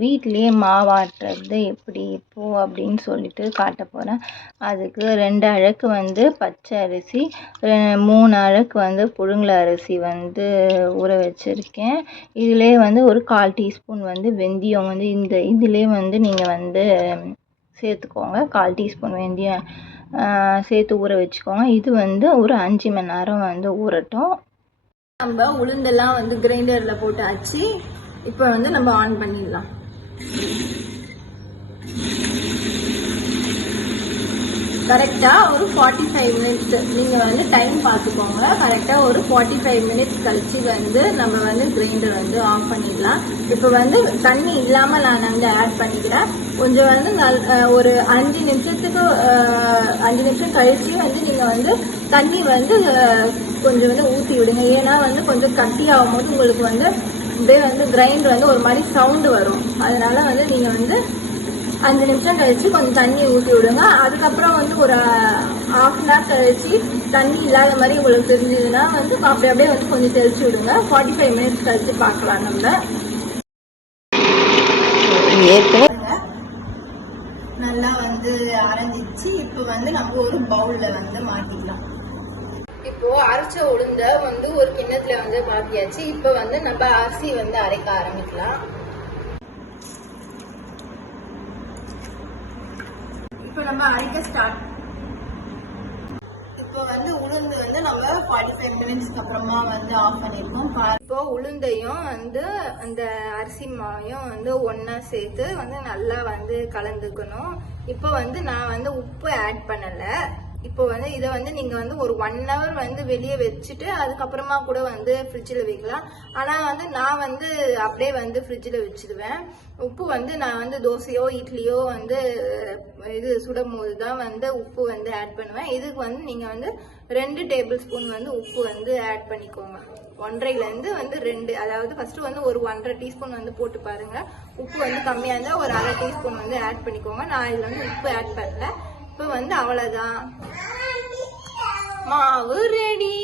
வீட்லேயே மாவாட்டுறது எப்படி இப்போது அப்படின்னு சொல்லிட்டு காட்ட போகிறேன். அதுக்கு 2 அழகு வந்து பச்சை அரிசி, 3 அழகு வந்து புழுங்கல் அரிசி வந்து ஊற வச்சுருக்கேன். இதிலே வந்து ஒரு 1/4 டீஸ்பூன் வந்து வெந்தயம் வந்து இதிலே வந்து நீங்கள் வந்து சேர்த்துக்கோங்க. 1/4 டீஸ்பூன் வெந்தயம் சேர்த்து ஊற வச்சுக்கோங்க. இது வந்து ஒரு 5 மணி நேரம் வந்து ஊறட்டும். நம்ம உளுந்தெல்லாம் வந்து கிரைண்டரில் போட்டாச்சு. இப்போ வந்து நம்ம ஆன் பண்ணிடலாம். கரெக்டாக ஒரு 45 மினிட்ஸ் நீங்கள் வந்து டைம் பார்த்துக்கோங்க. கரெக்டாக ஒரு 45 மினிட்ஸ் கழிச்சு வந்து நம்ம வந்து கிரைண்டர் வந்து ஆஃப் பண்ணிடலாம். இப்போ வந்து தண்ணி இல்லாமல் நான் வந்து ஆட் பண்ணிக்கிறேன். கொஞ்சம் வந்து ஒரு 5 நிமிஷம் கழிச்சு வந்து நீங்கள் வந்து தண்ணி வந்து கொஞ்சம் வந்து ஊற்றி விடுங்க. ஏன்னா வந்து கொஞ்சம் கட்டி ஆகும் போது உங்களுக்கு வந்து அப்படியே வந்து கிரைண்டர் வந்து ஒரு மாதிரி சவுண்டு வரும். அதனால வந்து நீங்கள் வந்து 5 நிமிஷம் கழிச்சு கொஞ்சம் தண்ணி ஊற்றி விடுங்க. அதுக்கப்புறம் வந்து ஒரு 1/2 அன் ஹவர் கழிச்சு தண்ணி இல்லாத மாதிரி உங்களுக்கு தெரிஞ்சதுன்னா வந்து அப்படியே வந்து கொஞ்சம் தெளிச்சு விடுங்க. 45 மினிட்ஸ் கழிச்சு பார்க்கலாம். நம்ம நல்லா வந்து அரைஞ்சிச்சு. இப்போ வந்து நம்ம ஒரு பவுல்ல வந்து மாட்டிக்கலாம். இப்போ அரைச்ச உளுந்த வந்து ஒரு கிண்ணத்துல வந்து மாத்தியாச்சு. இப்போ வந்து நம்ம அரிசி வந்து அரைக்க ஆரம்பிக்கலாம். இப்போ நம்ம அரைக்க ஸ்டார்ட். இப்போ வந்து உளுந்து வந்து நம்ம 45 மினிட்ஸ்க்கு அப்புறமா வந்து ஆஃப் பண்ணிருக்கோம். இப்போ உளுந்தையும் வந்து அந்த அரிசி மாவையும் வந்து ஒன்னா சேர்த்து வந்து நல்லா வந்து கலந்துக்கணும். இப்போ வந்து நான் வந்து உப்பு ஆட் பண்ணல. இப்போ வந்து இதை வந்து நீங்க வந்து ஒரு 1 ஹவர் வந்து வெளியே வச்சுட்டு அதுக்கப்புறமா கூட வந்து ஃப்ரிட்ஜில் வைக்கலாம். ஆனால் வந்து நான் வந்து அப்படியே வந்து ஃப்ரிட்ஜில் வச்சிருவேன். உப்பு வந்து நான் வந்து தோசையோ இட்லியோ வந்து இது சுடும் போது தான் வந்து உப்பு வந்து ஆட் பண்ணுவேன். இதுக்கு வந்து நீங்கள் வந்து 2 டேபிள் ஸ்பூன் வந்து உப்பு வந்து ஆட் பண்ணிக்கோங்க. 1.5லேருந்து வந்து 2, அதாவது ஃபர்ஸ்ட் வந்து ஒரு 1.5 டீஸ்பூன் வந்து போட்டு பாருங்க. உப்பு வந்து கம்மியாக இருந்தால் ஒரு 1/2 டீஸ்பூன் வந்து ஆட் பண்ணிக்கோங்க. நான் இதில் வந்து உப்பு ஆட் பண்ணல. இப்போ வந்து அவ்வளோதான், மாவு ரெடி.